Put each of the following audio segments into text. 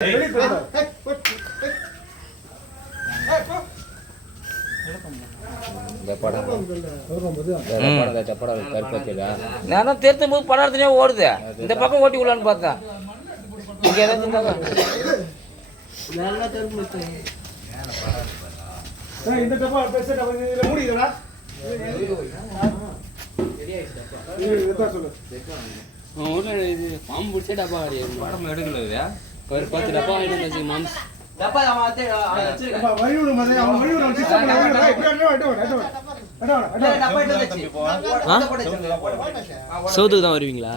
நானும் திருத்தும் போது படம் எடுத்துனே ஓடுது. இந்த பக்கம் ஓட்டி விடலான்னு பார்த்தேன். இங்க ஏதாச்சும் பாம்பு பிடிச்ச டப்பா படம் எடுக்கல ஒரு 10 டப்பா ஆயிடுச்சு மாம்ஸ் சவுத்துக்கு தான் வருவீங்களா?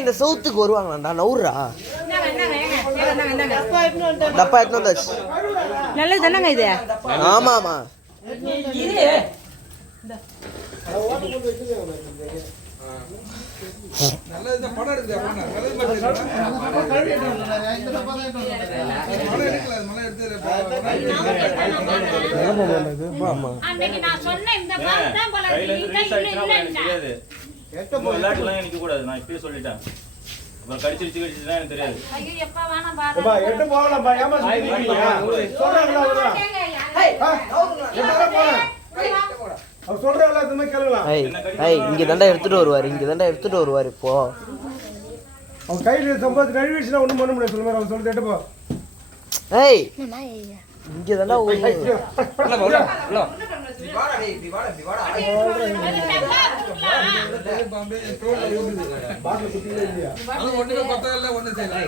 இந்த சவுத்துக்கு வருவாங்களாண்டா நவுறா டப்பா எத்தனை வந்தாச்சு நல்லது தானங்க இது. ஆமா ஆமா நிக்க கூடாது. நான் இப்பயே சொல்லிட்டேன். கடிச்சிருச்சு கடிச்சுதான் எனக்கு தெரியாது. இங்க தண்டா எடுத்துட்டு வருவாரு. இங்க தண்டா எடுத்துட்டு வருவாரு. இப்போ அவன் கையில சம்பாதி கழுவிச்சுனா ஒண்ணும் பண்ண முடியாது. சொல்லுங்க அவன் சொல்லிட்டு எடுப்பா. ஏய் இங்க தண்டா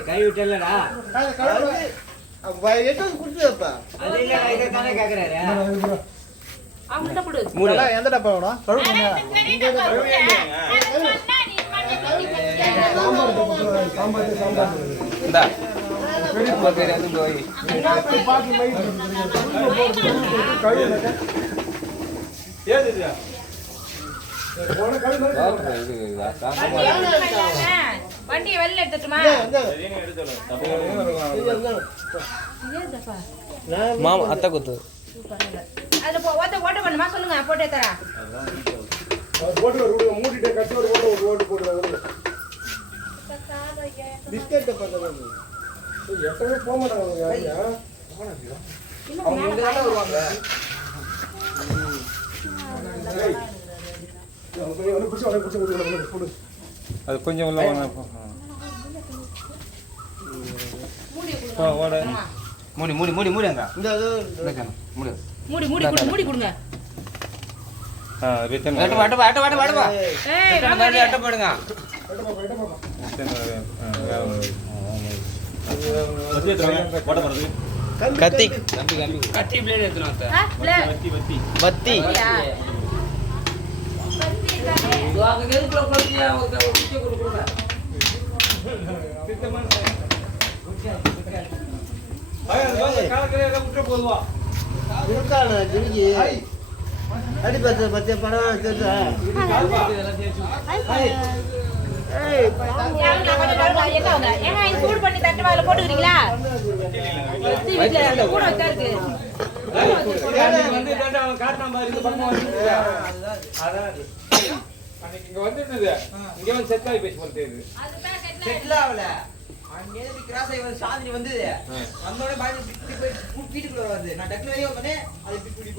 கை விட்டலடா எந்த டப்பா வேணும்? வண்டியை வெளில எடுத்துட்டுமா? மாமா அத்தை கொத்து அதுல ஓட்ட பண்ணுமா சொல்லுங்க போட்டே தரேன். மூடிட்டு கட்டி ஒரு ஓட்டு போட்டு பிஸ்கெட் எட்டவே போக மாட்டாங்க. அது கொஞ்சம் உள்ள மூடி மூடி மூடி மூடி அங்க மூடி மூடி மூடி கொடு மூடி கொடுங்க. கத்தி கத்தி பிளேட் எடுத்துறோம் பத்தி அடி பத்து பத்து படம் சூடு பண்ணி தட்டு வாயில போட்டுக்கிறீங்களா? கூட வச்சா இருக்கு. இங்க வந்துருந்தது இங்க வந்து செட் ஆகி பேசி போறது செட்டில் ஆகல. அங்கே கிராஸ் ஆகி வந்து சாந்தினி வந்து வந்தோட பாடி வீட்டுக்குள்ள வருது. நான் டக்குனு வெளியே வந்தேன். அதை போய்